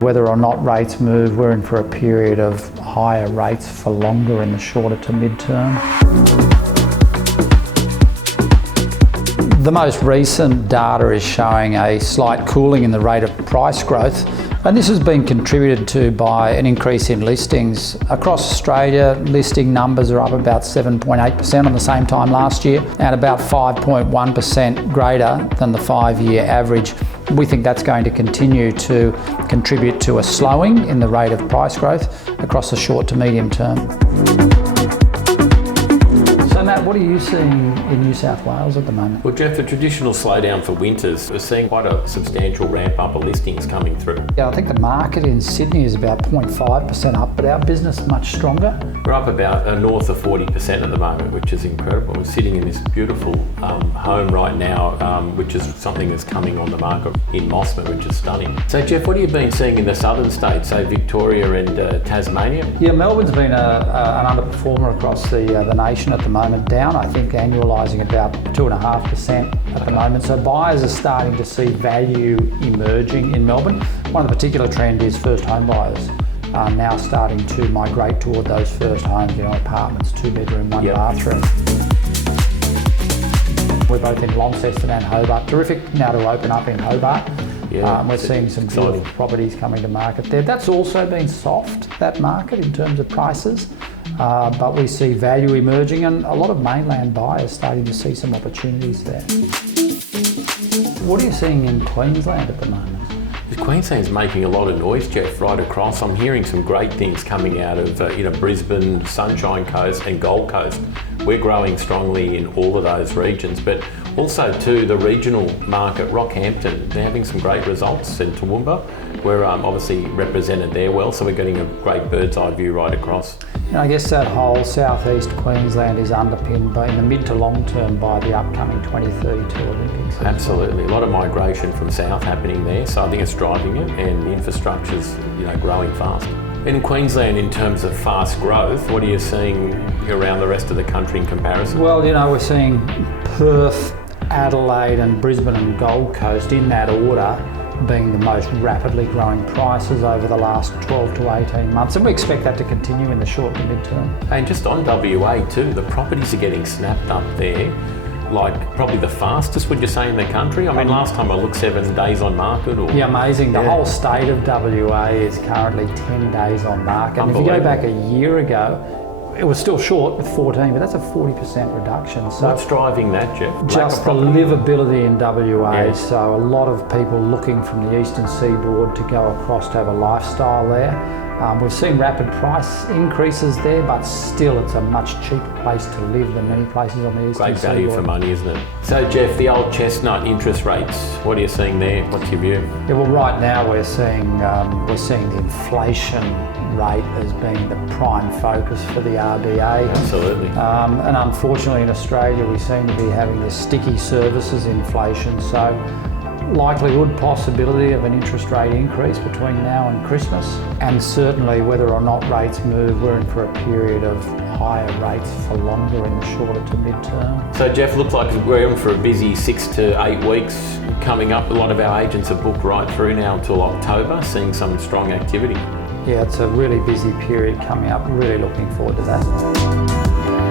Whether or not rates move, we're in for a period of higher rates for longer in the shorter to mid-term. The most recent data is showing a slight cooling in the rate of price growth, and this has been contributed to by an increase in listings. Across Australia, listing numbers are up about 7.8% on the same time last year and about 5.1% greater than the 5-year average. We think that's going to continue to contribute to a slowing in the rate of price growth across the short to medium term. So Matt, what are you seeing in New South Wales at the moment? Well, Geoff, the traditional slowdown for winters, we're seeing quite a substantial ramp up of listings coming through. Yeah, I think the market in Sydney is about 0.5% up, but our business much stronger. We're up about north of 40% at the moment, which is incredible. We're sitting in this beautiful home right now, which is something that's coming on the market in Mosman, which is stunning. So Geoff, what have you been seeing in the southern states, say Victoria and Tasmania? Yeah, Melbourne's been an underperformer across the nation at the moment, down I think annualising about 2.5% at the moment. So buyers are starting to see value emerging in Melbourne. One particular trend is first home buyers are now starting to migrate toward those first homes, apartments, 2-bedroom, 1-bathroom. We're both in Launceston and Hobart. Terrific now to open up in Hobart. We're seeing some good properties coming to market there. That's also been soft, that market, in terms of prices. But we see value emerging and a lot of mainland buyers starting to see some opportunities there. What are you seeing in Queensland at the moment? Queensland's making a lot of noise, Geoff, right across. I'm hearing some great things coming out of Brisbane, Sunshine Coast and Gold Coast. We're growing strongly in all of those regions, but also too the regional market, Rockhampton, they're having some great results, and Toowoomba. We're obviously represented there well, so we're getting a great bird's eye view right across. And I guess that whole southeast Queensland is underpinned by, in the mid to long term, by the upcoming 2032 Olympics. Absolutely, a lot of migration from south happening there, so I think it's driving it, and the infrastructure's growing fast. In Queensland, in terms of fast growth, what are you seeing around the rest of the country in comparison? Well, we're seeing Perth, Adelaide and Brisbane and Gold Coast in that order being the most rapidly growing prices over the last 12 to 18 months, and we expect that to continue in the short to mid-term. And just on WA too, the properties are getting snapped up there, like probably the fastest, would you say, in the country? I mean, last time I looked, 7 days on market. Yeah, amazing. The whole state of WA is currently 10 days on market. And if you go back a year ago, it was still short with 14, but that's a 40% reduction. So what's driving that, Geoff? Just the livability in WA. Yes. So a lot of people looking from the eastern seaboard to go across to have a lifestyle there. We've seen rapid price increases there, but still it's a much cheaper place to live than many places on the eastern seaboard. Great value for money, isn't it? So Geoff, the old chestnut interest rates, what are you seeing there? What's your view? Yeah, well, right now we're seeing the inflation rate as being the prime focus for the RBA. Absolutely. And unfortunately in Australia we seem to be having this sticky services inflation, so likelihood, possibility of an interest rate increase between now and Christmas. And certainly whether or not rates move, we're in for a period of higher rates for longer in the shorter to mid-term. So Geoff, looks like we're in for a busy 6 to 8 weeks coming up. A lot of our agents are booked right through now until October, seeing some strong activity. Yeah, it's a really busy period coming up. Really looking forward to that.